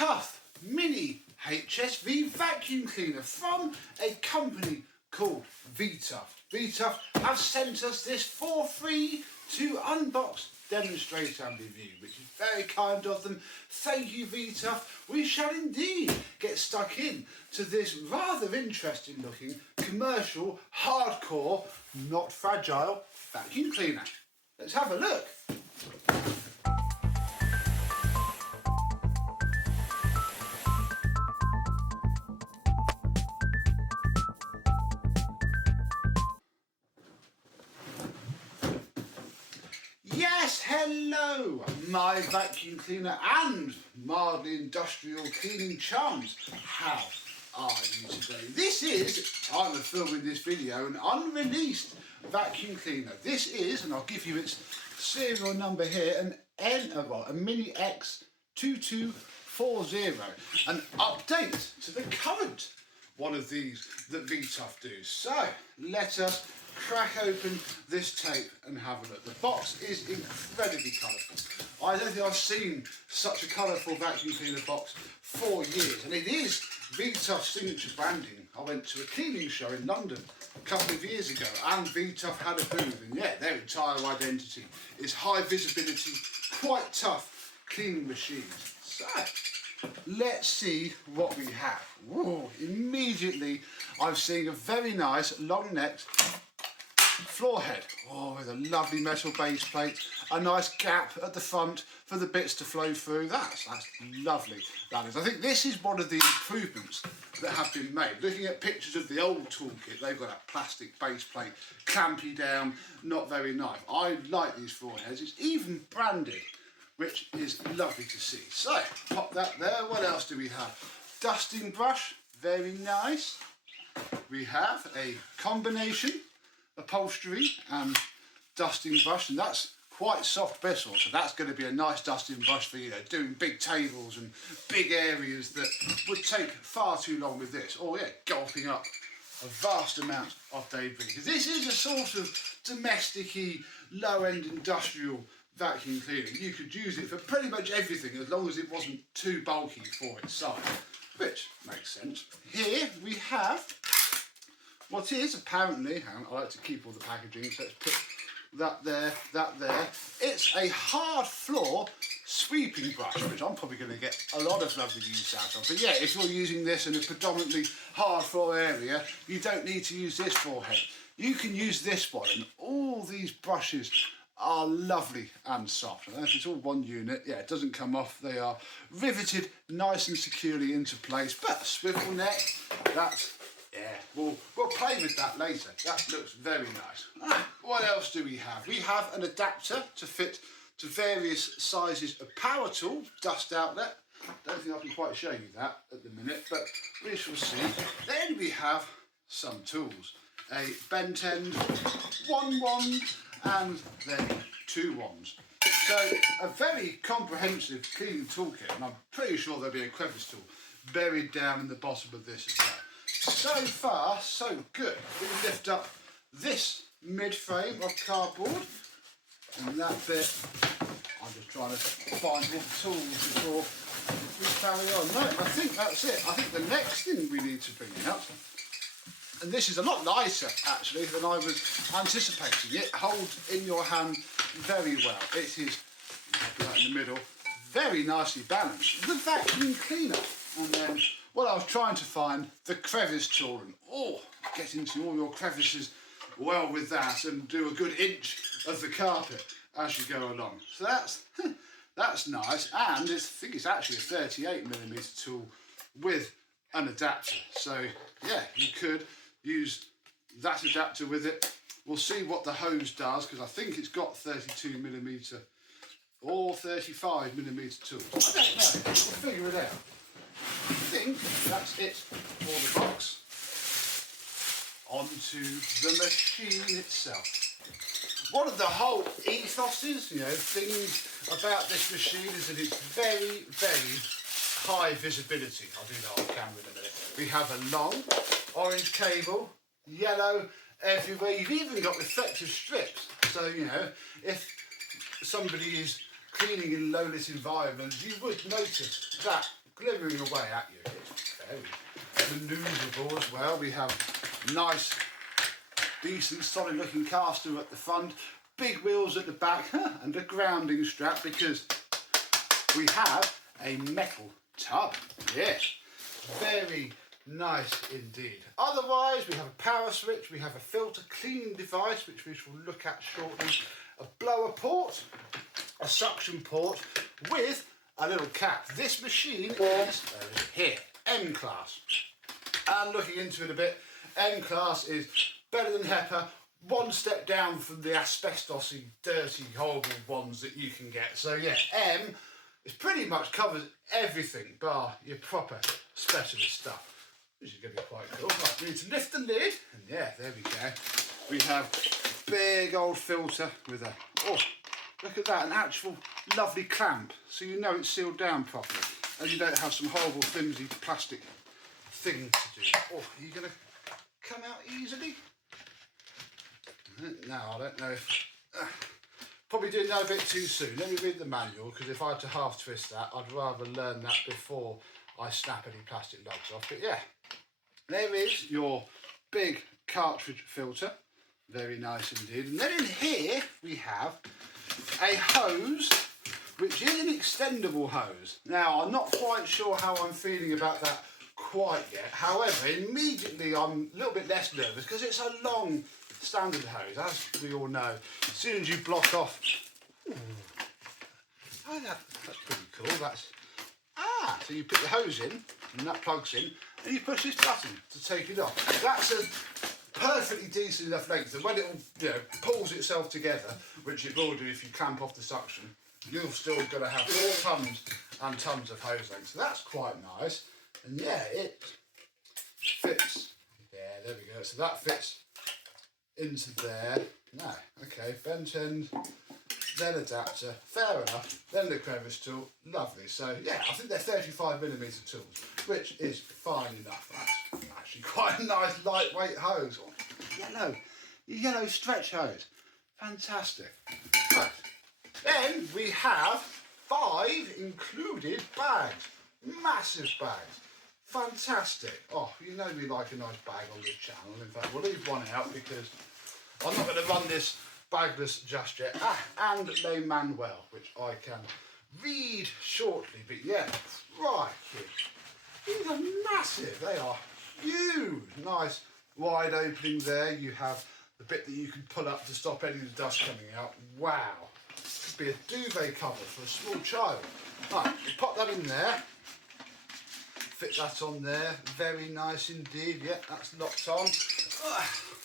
V-TUF Mini HSV vacuum cleaner from a company called V-TUF. V-TUF have sent us this for free to unbox, demonstrate and review, which is very kind of them. Thank you, V-TUF. We shall indeed get stuck in to this rather interesting looking commercial, hardcore, not fragile vacuum cleaner. Let's have a look. Yes, hello, my vacuum cleaner and mildly industrial cleaning chums. How are you today? This is, time of filming this video, an unreleased vacuum cleaner. This is, and I'll give you its serial number here, a Mini X2 an update to the current one of these that V-TUF do. So let us crack open this tape and have a look. The box is incredibly colourful. I don't think I've seen such a colourful vacuum cleaner box for years, and it is V-TUF signature branding. I went to a cleaning show in London a couple of years ago, and V-TUF had a booth, and yeah, their entire identity is high visibility, quite tough cleaning machines. So let's see what we have. Whoa, immediately I'm seeing a very nice long-necked floor head, with a lovely metal base plate, a nice gap at the front for the bits to flow through. That's lovely, that is. I think this is one of the improvements that have been made. Looking at pictures of the old toolkit, they've got that plastic base plate, clampy down, not very nice. I like these floor heads. It's even branded, which is lovely to see. So, pop that there. What else do we have? Dusting brush, very nice. We have a combination upholstery and dusting brush, and that's quite soft bristle, so that's going to be a nice dusting brush for, doing big tables and big areas that would take far too long with this, or gulping up a vast amount of debris. Because this is a sort of domestic-y, low-end industrial vacuum cleaner. You could use it for pretty much everything as long as it wasn't too bulky for its size, which makes sense. Here we have what is apparently, I like to keep all the packaging, so let's put that there, that there. It's a hard floor sweeping brush, which I'm probably going to get a lot of lovely use out of. But yeah, if you're using this in a predominantly hard floor area, you don't need to use this forehead. You can use this one, and all these brushes are lovely and soft. And if it's all one unit, it doesn't come off. They are riveted nice and securely into place. But swivel neck, that's, we'll play with that later. That looks very nice. What else do we have? We have an adapter to fit to various sizes of power tool, dust outlet. Don't think I can quite show you that at the minute, but we shall see. Then we have some tools. A bent end, one wand, and then two wands. So a very comprehensive cleaning toolkit, and I'm pretty sure there'll be a crevice tool buried down in the bottom of this as well. So far, so good. We lift up this mid-frame of cardboard, and that bit, I'm just trying to find all the tools before we carry on. No, I think that's it. I think the next thing we need to bring out, and this is a lot lighter actually than I was anticipating. It holds in your hand very well. It is, I'll put that in the middle, very nicely balanced. The vacuum cleaner, and then I was trying to find the crevice tool, and get into all your crevices well with that and do a good inch of the carpet as you go along. So that's nice, and I think it's actually a 38mm tool with an adapter. So yeah, you could use that adapter with it. We'll see what the hose does, because I think it's got 32mm or 35mm tools. I don't know, we'll figure it out. I think that's it for the box. Onto the machine itself. One of the whole ethoses, things about this machine is that it's very, very high visibility. I'll do that on camera in a minute. We have a long orange cable, yellow everywhere. You've even got reflective strips. So, if somebody is cleaning in low-lit environments, you would notice that glimmering away at you. It's very manoeuvrable as well. We have nice, decent, solid looking caster at the front, big wheels at the back, and a grounding strap because we have a metal tub. Yes, very nice indeed. Otherwise, we have a power switch, we have a filter cleaning device, which we shall look at shortly, a blower port, a suction port with a little cap. This machine is here, M class. And looking into it a bit, M class is better than HEPA, one step down from the asbestosy, dirty, horrible ones that you can get. So yeah, M is pretty much covers everything bar your proper specialist stuff. This is going to be quite cool. Right, we need to lift the lid, and yeah, there we go. We have a big old filter with a, oh, look at that, an actual lovely clamp, so you know it's sealed down properly, and you don't have some horrible flimsy plastic thing to do. Oh, are you going to come out easily? No, I don't know if... probably doing that a bit too soon. Let me read the manual, because if I had to half twist that, I'd rather learn that before I snap any plastic lugs off. But yeah, there is your big cartridge filter. Very nice indeed. And then in here we have a hose, which is an extendable hose. Now, I'm not quite sure how I'm feeling about that quite yet. However, immediately I'm a little bit less nervous because it's a long standard hose, as we all know. As soon as you block off, ooh, oh, that's pretty cool. That's so you put the hose in, and that plugs in, and you push this button to take it off. That's a perfectly decent enough length, and when it all, pulls itself together, which it will do if you clamp off the suction, you're still going to have tons and tons of hose length. So that's quite nice, and yeah, it fits. Yeah, there we go. So that fits into there. No, okay, bent end, then adapter, fair enough, then the crevice tool, lovely. So yeah, I think they're 35mm tools, which is fine enough. That's actually quite a nice lightweight hose. Oh, yellow stretch hose, fantastic. Right. Then we have 5 included bags, massive bags. Fantastic. Oh, you know we like a nice bag on this channel. In fact, we'll leave one out because I'm not going to run this bagless just yet. And Les Manuel, which I can read shortly. But yeah, crikey. These are massive. They are huge. Nice wide opening there. You have the bit that you can pull up to stop any of the dust coming out. Wow. Could be a duvet cover for a small child. Right, we'll pop that in there. Fit that on there, very nice indeed. Yeah, that's locked on.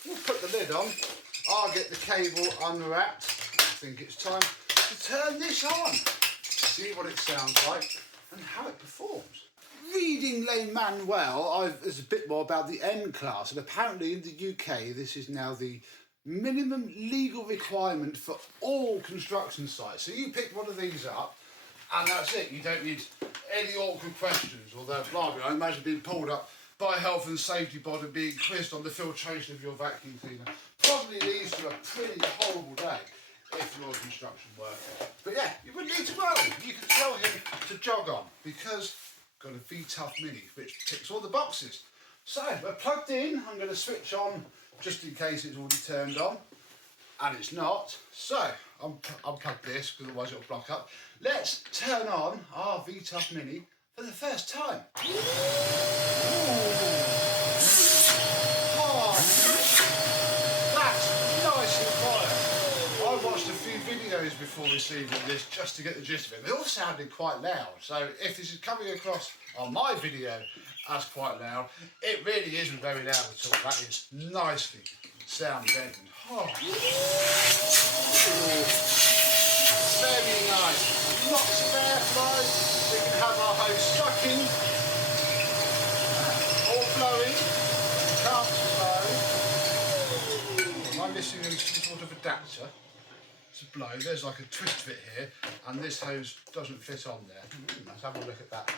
We'll put the lid on. I'll get the cable unwrapped. I think it's time to turn this on. See what it sounds like and how it performs. Reading Les Manuel, there's a bit more about the M class, and apparently in the UK this is now the minimum legal requirement for all construction sites. So you pick one of these up, and that's it. You don't need any awkward questions, although blimey, I imagine being pulled up by a health and safety body being quizzed on the filtration of your vacuum cleaner probably leads to a pretty horrible day if you're a construction worker. But yeah, you wouldn't need to worry. You can tell him to jog on because I've got a V-TUF Mini which ticks all the boxes. So we're plugged in. I'm going to switch on just in case it's already turned on, and it's not. So I'll unplug this because otherwise it'll block up. Let's turn on our V-TUF Mini for the first time. Oh, that's nice and quiet. I watched a few videos before receiving this just to get the gist of it. They all sounded quite loud. So if this is coming across on my video as quite loud, it really isn't very loud at all. That is nicely sound deadened. Oh. Very nice. Lots of airflow. We can have our hose sucking or blowing. Can't blow. Am I missing some sort of adapter to blow? There's like a twist bit here, and this hose doesn't fit on there. Let's have a look at that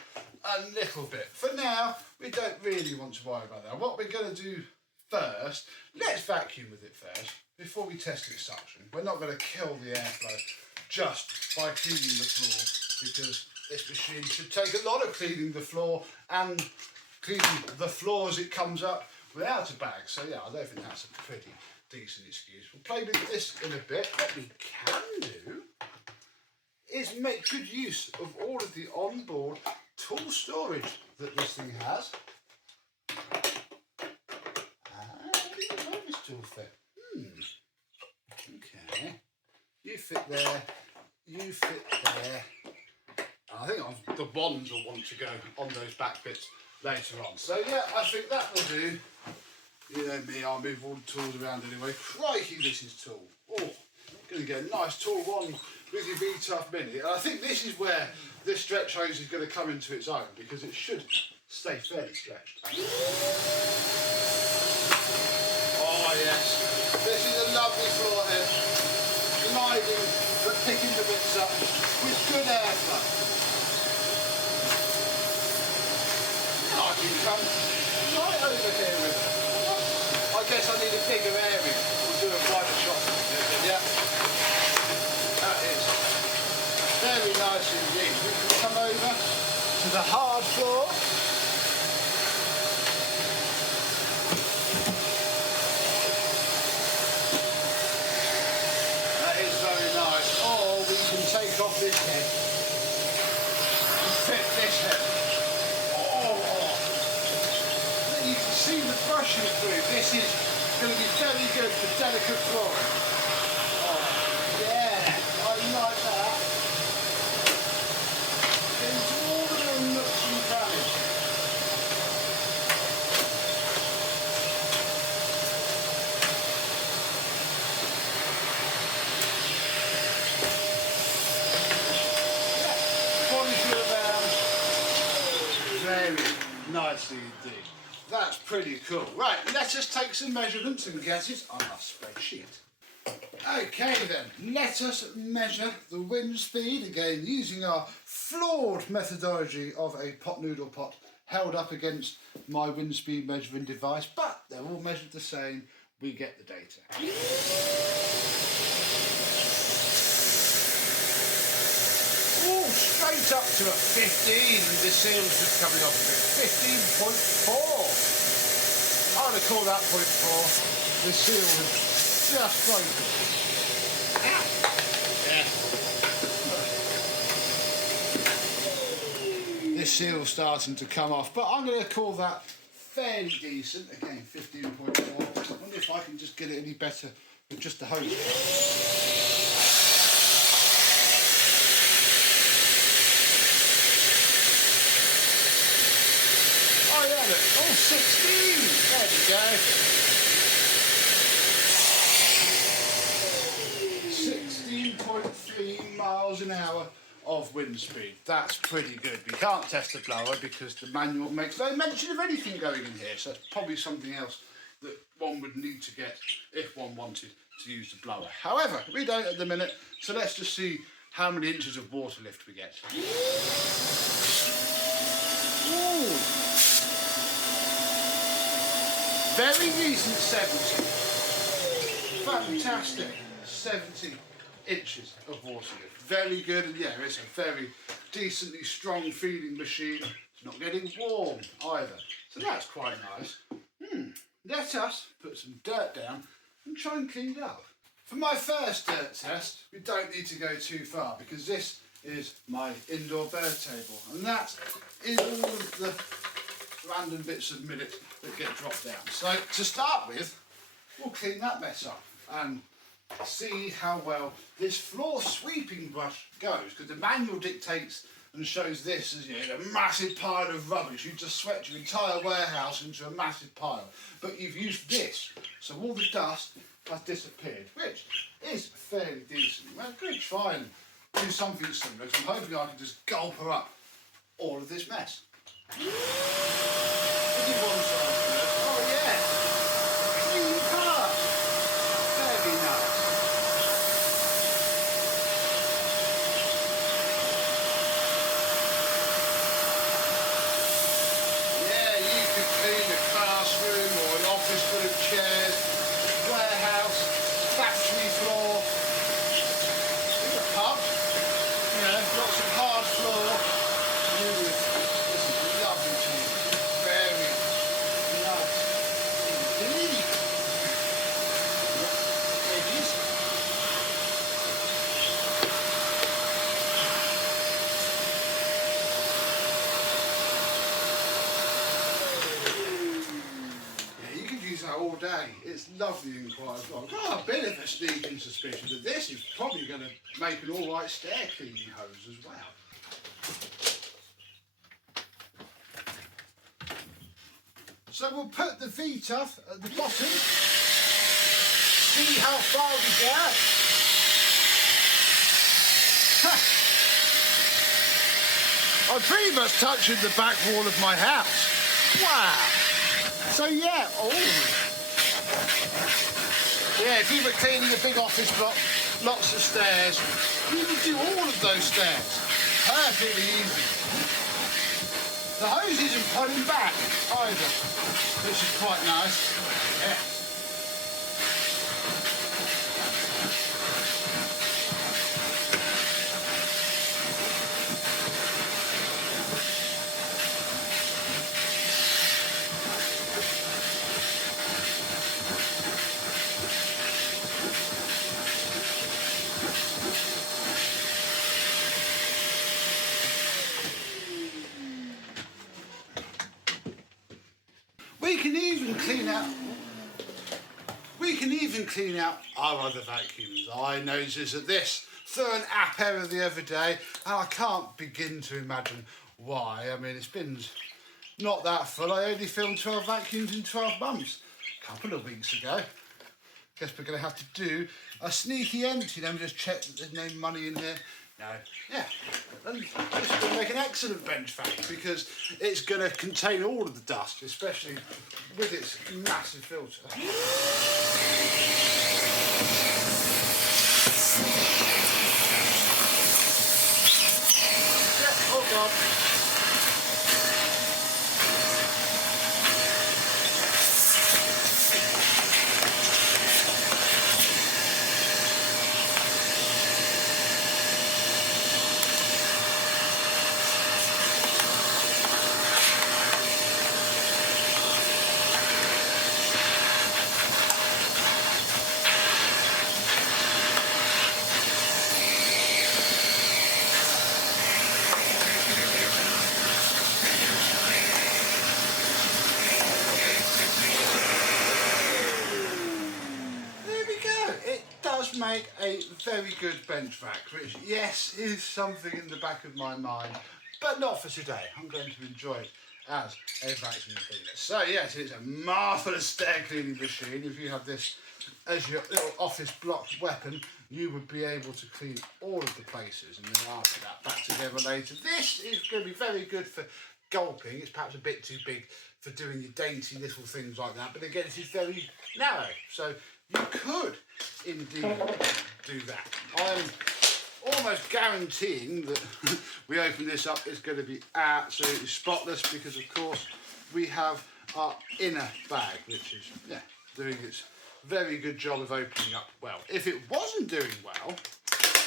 a little bit. For now, we don't really want to worry about that. What we're going to do first, let's vacuum with it first before we test its suction. We're not going to kill the airflow just by cleaning the floor because this machine should take a lot of cleaning the floor and cleaning the floor as it comes up without a bag. So yeah, I don't think that's a pretty decent excuse. We'll play with this in a bit. What we can do is make good use of all of the onboard tool storage that this thing has. Where does tool fit? Okay. You fit there. You fit there. I think the bonds will want to go on those back bits later on. So yeah, I think that will do. You know me, I'll move all the tools around anyway. Crikey, this is tall. Oh, going to get a nice tall one with your V-TUF Mini. And I think this is where this stretch hose is going to come into its own, because it should stay fairly stretched. Oh yes, this is a lovely floor head. Gliding, but picking the bits up with good airflow. I can come right over here with it. I guess I need a bigger area. We'll do a wider shot. Yeah. That is very nice indeed. We can come over to the hard floor. That is very nice. Or we can take off this head and fit this head. You can see the brushing through. This is going to be very good for delicate flooring. Oh, yeah, I like that. Into all the little nooks and crannies. Yeah, polish it around. Very nicely indeed. That's pretty cool. Right, let us take some measurements and get it on our spreadsheet. Okay then, let us measure the wind speed, again using our flawed methodology of a pot noodle pot held up against my wind speed measuring device, but they're all measured the same, we get the data. Oh, straight up to a 15, and the seal's just coming off a bit. 15.4. I would have called that 0.4. The seal was just broken. Yeah. This seal's starting to come off, but I'm going to call that fairly decent. Again, 15.4. I wonder if I can just get it any better with just the hose. Oh, 16! There we go. 16.3 miles an hour of wind speed. That's pretty good. We can't test the blower because the manual makes no mention of anything going in here, so it's probably something else that one would need to get if one wanted to use the blower. However, we don't at the minute, so let's just see how many inches of water lift we get. Ooh. Very decent 70. Fantastic 70 inches of water lift. Very good, and yeah, it's a very decently strong feeding machine. It's not getting warm either. So that's quite nice. Let us put some dirt down and try and clean it up. For my first dirt test, we don't need to go too far because this is my indoor bird table, and that is all of the random bits of millet that get dropped down. So to start with, we'll clean that mess up and see how well this floor sweeping brush goes, because the manual dictates and shows this as, you know, a massive pile of rubbish. You just swept your entire warehouse into a massive pile, but you've used this, so all the dust has disappeared, which is fairly decent. Well, I'm going to try and do something similar, because I'm hoping I can just gulp her up all of this mess. Oh yeah, clean part. Very nice. Yeah, you could clean a classroom or an office full of chairs, warehouse, factory floor, a pub, you know, lots of hard day. It's lovely and quiet as well. I've got a bit of a sneaking suspicion that this is probably going to make an alright stair cleaning hose as well. So we'll put the V-TUF at the bottom, see how far we get. I'm pretty much touching the back wall of my house. Wow. So yeah, yeah, if you were cleaning a big office block, lots of stairs, you would do all of those stairs. Perfectly easy. The hose isn't pulling back either, which is quite nice. Yeah. We can even clean out our other vacuums. I noticed that this threw an app error the other day, and I can't begin to imagine why. I mean, it's been not that full. I only filmed 12 vacuums in 12 months a couple of weeks ago. Guess we're going to have to do a sneaky empty. Let me just check that there's no money in here. No. Yeah. And this is going to make an excellent bench vac because it's going to contain all of the dust, especially with its massive filter. Yeah, oh God. Make a very good bench vac, which yes is something in the back of my mind, but not for today. I'm going to enjoy it as a vacuum cleaner. So yes, it's a marvellous stair cleaning machine. If you have this as your little office block weapon, you would be able to clean all of the places, and then after that back together later. This is going to be very good for gulping. It's perhaps a bit too big for doing your dainty little things like that, but again it is very narrow, so you could indeed do that. I'm almost guaranteeing that we open this up, it's going to be absolutely spotless because of course we have our inner bag, which is doing its very good job of opening up well. If it wasn't doing well,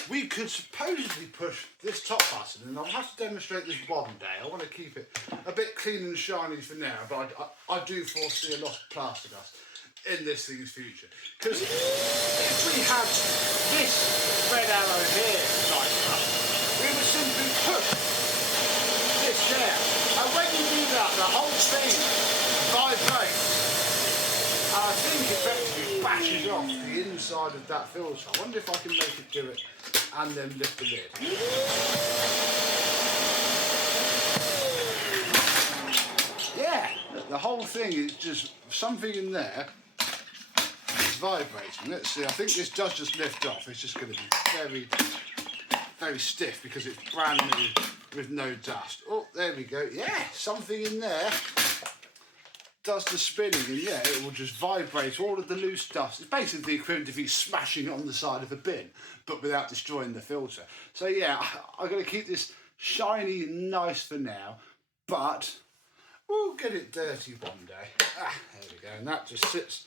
we could supposedly push this top button, and I'll have to demonstrate this one day. I want to keep it a bit clean and shiny for now, but I do foresee a lot of plaster dust in this thing's future. Because if we had this red arrow here like that, we would simply push this down. And when you do that, the whole thing vibrates. And I think effectively bashes off the inside of that filter. I wonder if I can make it do it and then lift the lid. Yeah, the whole thing is just something in there vibrating. Let's see, I think this does just lift off. It's just going to be very, very stiff because it's brand new with no dust. Oh, there we go. Yeah, something in there does the spinning, and yeah, it will just vibrate all of the loose dust. It's basically the equivalent of you smashing it on the side of a bin, but without destroying the filter. So yeah, I'm going to keep this shiny and nice for now, but we'll get it dirty one day. There we go, and that just sits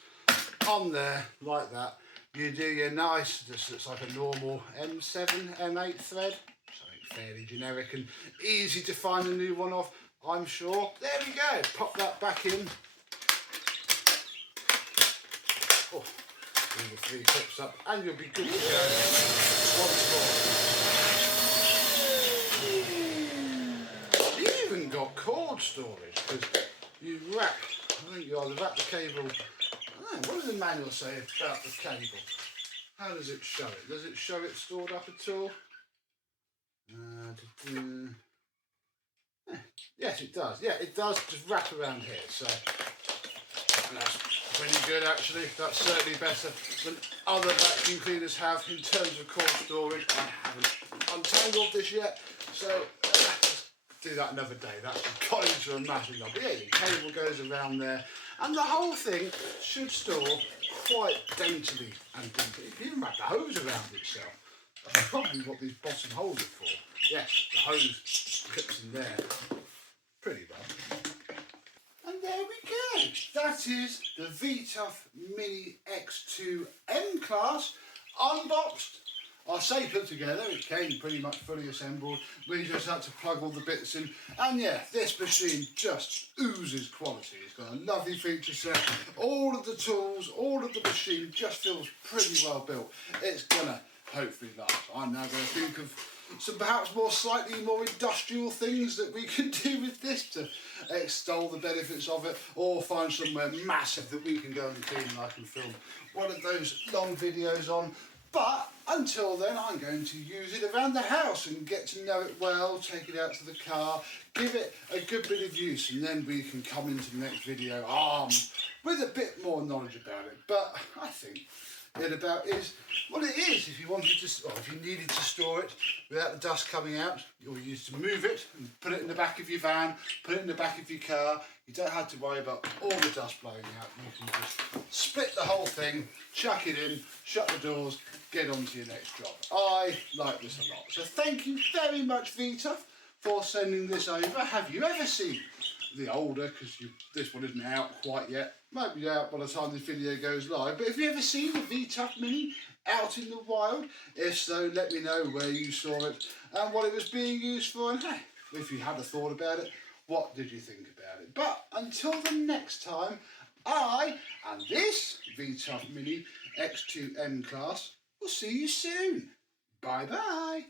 on there like that. You do your nice, just looks like a normal M7, M8 thread, something fairly generic and easy to find a new one of, I'm sure. There we go, pop that back in. Oh, do the 3 clips up and you'll be good to go once more. You even got cord storage because you wrap, I think you either wrap the cable what does the manual say about the cable? How does it show it? Does it show it stored up at all? Yes, it does. Yeah, it does just wrap around here. So that's pretty good, actually. That's certainly better than other vacuum cleaners have in terms of cord storage. I haven't untangled this yet, so let's do that another day. That's got into a massive job. But yeah, the cable goes around there, and the whole thing should store quite daintily and deeply. You can even wrap the hose around itself. That's probably what these bottom holes are for. Yes, the hose clips in there. Pretty well. And there we go. That is the V-TUF Mini X2 M-Class unboxed. I say put together, it came pretty much fully assembled. We just had to plug all the bits in. And yeah, this machine just oozes quality. It's got a lovely feature set. All of the tools, all of the machine just feels pretty well built. It's gonna hopefully last. I'm now going to think of some perhaps slightly more industrial things that we can do with this to extol the benefits of it, or find somewhere massive that we can go and clean and I can film one of those long videos on. But until then, I'm going to use it around the house and get to know it well, take it out to the car, give it a good bit of use, and then we can come into the next video armed with a bit more knowledge about it. But I think it about is what it is. If you wanted to, or if you needed to store it without the dust coming out, you'll use to move it and put it in the back of your van, put it in the back of your car. You don't have to worry about all the dust blowing out. You can just split the whole thing, chuck it in, shut the doors, get on to your next job. I like this a lot. So thank you very much, V-TUF, for sending this over. Have you ever seen the older, because this one isn't out quite yet, might be out by the time this video goes live, but have you ever seen the V-TUF Mini out in the wild? If so, let me know where you saw it and what it was being used for, and hey, if you had a thought about it, what did you think about it? But until the next time, I and this V-TUF Mini X2 M Class will see you soon. Bye bye.